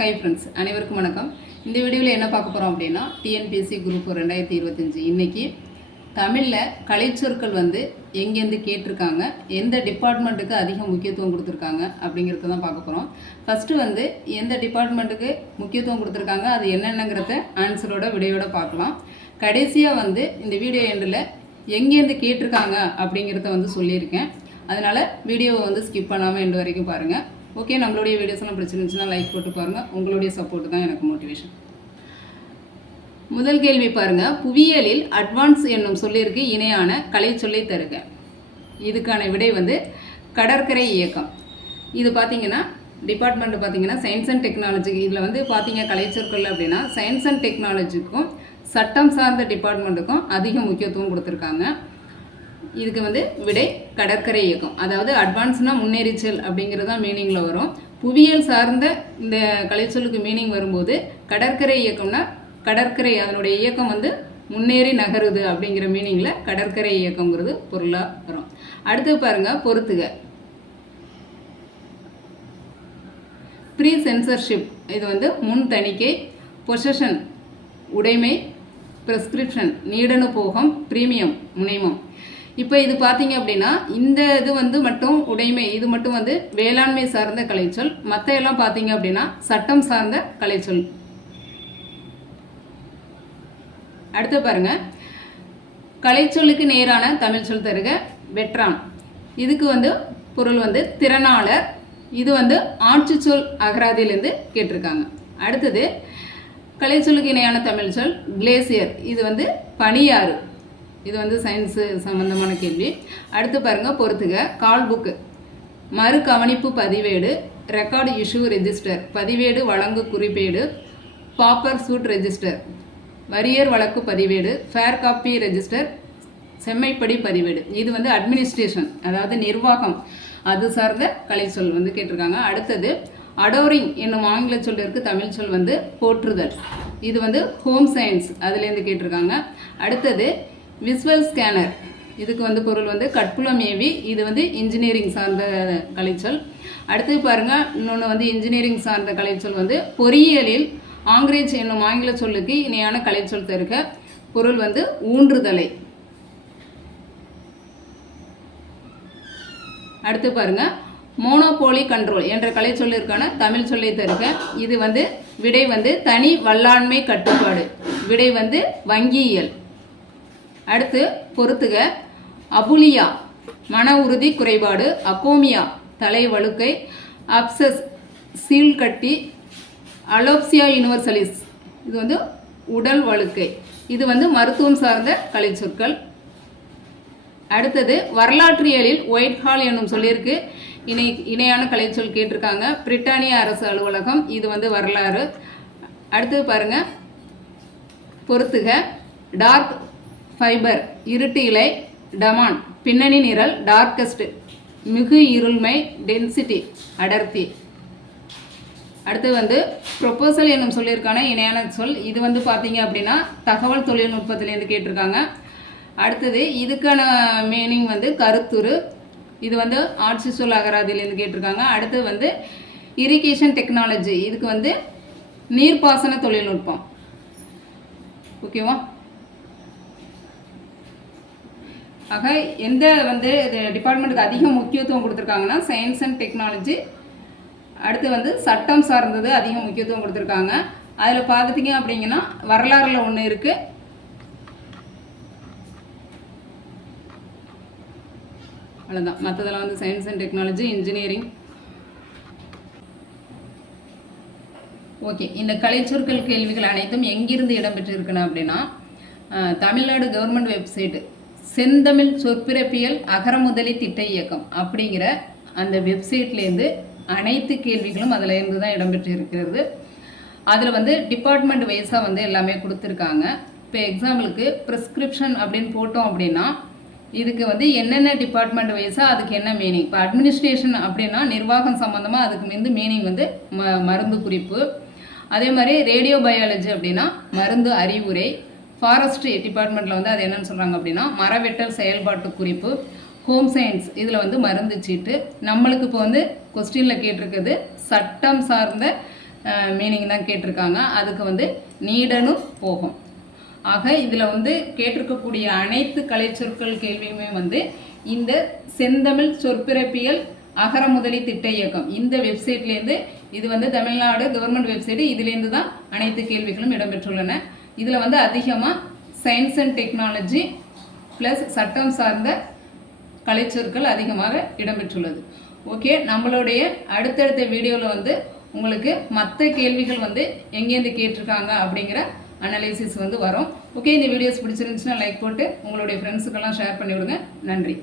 Hi friends அனைவருக்கும் வணக்கம். இந்த வீடியோவில் என்ன பார்க்க போகிறோம் அப்படின்னா டிஎன்பிஎஸ்சி குரூப் ரெண்டாயிரத்தி இருபத்தஞ்சி. இன்றைக்கி தமிழில் கலைச்சொற்கள் வந்து எங்கேருந்து கேட்டிருக்காங்க எந்த டிபார்ட்மெண்ட்டுக்கு அதிக முக்கியத்துவம் கொடுத்துருக்காங்க அப்படிங்கிறத தான் பார்க்க போகிறோம் ஃபஸ்ட்டு வந்து எந்த டிபார்ட்மெண்ட்டுக்கு முக்கியத்துவம் கொடுத்துருக்காங்க அது என்னென்னங்கிறத ஆன்சரோட விடையோட பார்க்கலாம். கடைசியாக வந்து இந்த வீடியோ எண்டில் எங்கேருந்து கேட்டிருக்காங்க அப்படிங்கிறத வந்து சொல்லியிருக்கேன். அதனால் வீடியோவை வந்து ஸ்கிப் பண்ணாமல் எண்டு வரைக்கும் பாருங்கள் ஓகே நம்மளுடைய வீடியோஸ் எல்லாம் பிடிச்சிருந்துச்சுன்னா லைக் போட்டு பாருங்கள் உங்களுடைய சப்போர்ட் தான் எனக்கு மோட்டிவேஷன் முதல் கேள்வி பாருங்கள் புவியியலில் அட்வான்ஸ் என்னும் சொல்லிற்கு இணையான கலை சொல்லை தருக. இதுக்கான விடை வந்து கடற்கரை இயக்கம். இது பார்த்தீங்கன்னா டிபார்ட்மெண்ட் பார்த்தீங்கன்னா சயின்ஸ் அண்ட் டெக்னாலஜி இதில் வந்து பார்த்தீங்க கலைச்சொற்கள் அப்படின்னா சயின்ஸ் அண்ட் டெக்னாலஜிக்கும் சட்டம் சார்ந்த டிபார்ட்மெண்ட்டுக்கும் அதிக முக்கியத்துவம் கொடுத்துருக்காங்க. இதுக்கு வந்து விடை கடற்கரை இயக்கம். அதாவது அட்வான்ஸ்னா முன்னேறிச்சல் அப்படிங்கிறது தான் மீனிங்கில் வரும். புவியியல் சார்ந்த இந்த கலைச்சொல்லுக்கு மீனிங் வரும்போது கடற்கரை இயக்கம்னா கடற்கரை அதனுடைய இயக்கம் வந்து முன்னேறி நகருது அப்படிங்கிற மீனிங்கில் கடற்கரை இயக்கங்கிறது பொருளாக வரும். அடுத்து பாருங்கள் பொறுத்துக. ப்ரீ சென்சர்ஷிப் இது வந்து முன் தணிக்கை பொசஷன் உடைமை ப்ரெஸ்கிரிப்ஷன் நீடனு போகம் ப்ரீமியம் முனைமம். இப்போ இது பார்த்தீங்க அப்படின்னா இந்த இது வந்து மட்டும் உடைமை இது மட்டும் வந்து வேளாண்மை சார்ந்த கலைச்சொல். மற்ற எல்லாம் பார்த்தீங்க அப்படின்னா சட்டம் சார்ந்த கலைச்சொல். அடுத்து பாருங்க. கலைச்சொல்லுக்கு நேரான தமிழ் சொல் தருக வெற்றான் இதுக்கு வந்து பொருள் வந்து திறனாளர். இது வந்து ஆட்சி சொல் அகராதியிலேருந்து கேட்டிருக்காங்க. அடுத்தது கலைச்சொல்லுக்கு இணையான தமிழ் சொல் கிளேசியர். இது வந்து பனியாறு இது வந்து சயின்ஸு சம்மந்தமான கேள்வி. அடுத்து பாருங்கள் பொறுத்துக. கால் புக்கு மறு கவனிப்பு பதிவேடு ரெக்கார்டு இஷ்யூ ரெஜிஸ்டர் பதிவேடு வழங்கு குறிப்பேடு பாப்பர் சூட் ரெஜிஸ்டர் வரியர் வழக்கு பதிவேடு ஃபேர் காப்பி ரெஜிஸ்டர் செம்மைப்படி பதிவேடு. இது வந்து அட்மினிஸ்ட்ரேஷன் அதாவது நிர்வாகம். அது சார்ந்த கலைச்சொல் வந்து கேட்டிருக்காங்க. அடுத்தது அடோரிங் என்னும் ஆங்கில சொல்லிற்கு தமிழ் சொல் வந்து போற்றுதல். இது வந்து ஹோம் சயின்ஸ் அதுலேருந்து கேட்டிருக்காங்க. அடுத்தது விஸ்வல் ஸ்கேனர் இதுக்கு வந்து பொருள் வந்து கட்புலம் ஏவி இது வந்து இன்ஜினியரிங் சார்ந்த கலைச்சொல். அடுத்து பாருங்கள் இன்னொன்று வந்து இன்ஜினியரிங் சார்ந்த கலைச்சொல் வந்து பொறியியலில் ஆங்கிரேஜ் என்னும் ஆங்கில சொல்லுக்கு இணையான கலைச்சொல் தருக. பொருள் வந்து ஊன்றுதலை. அடுத்து பாருங்க மோனோபோலி கண்ட்ரோல் என்ற கலை சொல்லிற்கான தமிழ் சொல்லை தருக. இது வந்து விடை வந்து தனி வல்லாண்மை கட்டுப்பாடு. விடை வந்து வங்கியியல். அடுத்து பொறுத்துக. அபுலியா மன உறுதி குறைபாடு அகோமியா தலைவழுக்கை அப்சஸ் சீல் கட்டி அலோப்சியா யூனிவர்சலிஸ் இது வந்து உடல் வழுக்கை. இது வந்து மருத்துவம் சார்ந்த கலை சொற்கள் அடுத்தது வரலாற்றியலில் ஒயிட் ஹால் என்னும் சொல்லியிருக்கு இணை இணையான கலைச்சொல் கேட்டிருக்காங்க. பிரிட்டானிய அரசு அலுவலகம் இது வந்து வரலாறு. அடுத்தது பாருங்கள் பொறுத்துக. டார்க் ஃபைபர் இருட்டு இலை டமான் பின்னணி நிரல் டார்க்கஸ்ட் மிகு இருள்மை டென்சிட்டி அடர்த்தி. அடுத்து வந்து ப்ரொப்போசல் என்னும் சொல்லியிருக்கான இணையான சொல். இது வந்து பார்த்தீங்க அப்படின்னா தகவல் தொழில்நுட்பத்திலேருந்து கேட்டிருக்காங்க. அடுத்தது இதுக்கான மீனிங் வந்து கருத்துரு. இது வந்து ஆட்சி சொல் அகராதியிலேருந்து கேட்டிருக்காங்க. அடுத்து வந்து இரிகேஷன் டெக்னாலஜி இதுக்கு வந்து நீர்ப்பாசன தொழில்நுட்பம். ஓகேவா ஆக எந்த வந்து டிபார்ட்மெண்ட்டுக்கு அதிக முக்கியத்துவம் கொடுத்துருக்காங்கன்னா சயின்ஸ் அண்ட் டெக்னாலஜி அடுத்து வந்து சட்டம் சார்ந்தது அதிக முக்கியத்துவம் கொடுத்துருக்காங்க. அதில் பார்த்துட்டிங்க அப்படிங்கன்னா வரலாறில் ஒன்று இருக்குது அவ்வளோதான் மற்றதெல்லாம் வந்து science and technology engineering okay இந்த கலைச்சொற்கள் கேள்விகள் அனைத்தும் எங்கிருந்து இடம்பெற்றிருக்கணும் அப்படின்னா தமிழ்நாடு கவர்மெண்ட் வெப்சைட்டு செந்தமிழ் சொற்பிறப்பியல் அகரமுதலி திட்ட இயக்கம் அப்படிங்கிற அந்த வெப்சைட்லேருந்து அனைத்து கேள்விகளும் அதில் இருந்து தான் இடம்பெற்றிருக்கிறது. அதில் வந்து டிபார்ட்மெண்ட் வைஸாக வந்து எல்லாமே கொடுத்துருக்காங்க. இப்போ எக்ஸாம்பிளுக்கு ப்ரிஸ்கிரிப்ஷன் அப்படின்னு போட்டோம் அப்படின்னா இதுக்கு வந்து என்னென்ன டிபார்ட்மெண்ட் வைஸாக அதுக்கு என்ன மீனிங் இப்போ அட்மினிஸ்ட்ரேஷன் அப்படின்னா நிர்வாகம் சம்மந்தமாக அதுக்கு வந்து மீனிங் வந்து ம மருந்து குறிப்பு. அதே மாதிரி ரேடியோ பயாலஜி அப்படின்னா மருந்து அறிவுரை ஃபாரஸ்ட்ரி டிபார்ட்மெண்ட்டில் வந்து அது என்னன்னு சொல்கிறாங்க அப்படின்னா மரவெட்டல் செயல்பாட்டு குறிப்பு ஹோம் சயின்ஸ் இதில் வந்து மருந்து சீட்டு. நம்மளுக்கு இப்போ வந்து கொஸ்டினில் கேட்டிருக்கிறது சட்டம் சார்ந்த மீனிங் தான் கேட்டிருக்காங்க. அதுக்கு வந்து நீடனும் போகும். ஆக இதில் வந்து கேட்டிருக்கக்கூடிய அனைத்து கலைச்சொற்கள் கேள்வியுமே வந்து இந்த செந்தமிழ் சொற்பிறப்பியல் அகர முதலி திட்ட இயக்கம். இந்த வெப்சைட்லேருந்து இது வந்து தமிழ்நாடு கவர்மெண்ட் வெப்சைட்டு இதுலேருந்து தான் அனைத்து கேள்விகளும் இடம்பெற்றுள்ளன. இதில் வந்து அதிகமாக சயின்ஸ் அண்ட் டெக்னாலஜி ப்ளஸ் சட்டம் சார்ந்த கலைச்சொற்கள் அதிகமாக இடம்பெற்றுள்ளது. ஓகே நம்மளுடைய அடுத்தடுத்த வீடியோவில் வந்து உங்களுக்கு மற்ற கேள்விகள் வந்து எங்கேருந்து கேட்டிருக்காங்க அப்படிங்கிற அனலைசிஸ் வந்து வரும். ஓகே இந்த வீடியோஸ் பிடிச்சிருந்துச்சுன்னா லைக் போட்டு உங்களுடைய ஃப்ரெண்ட்ஸுக்கெல்லாம் ஷேர் பண்ணிவிடுங்க. நன்றி.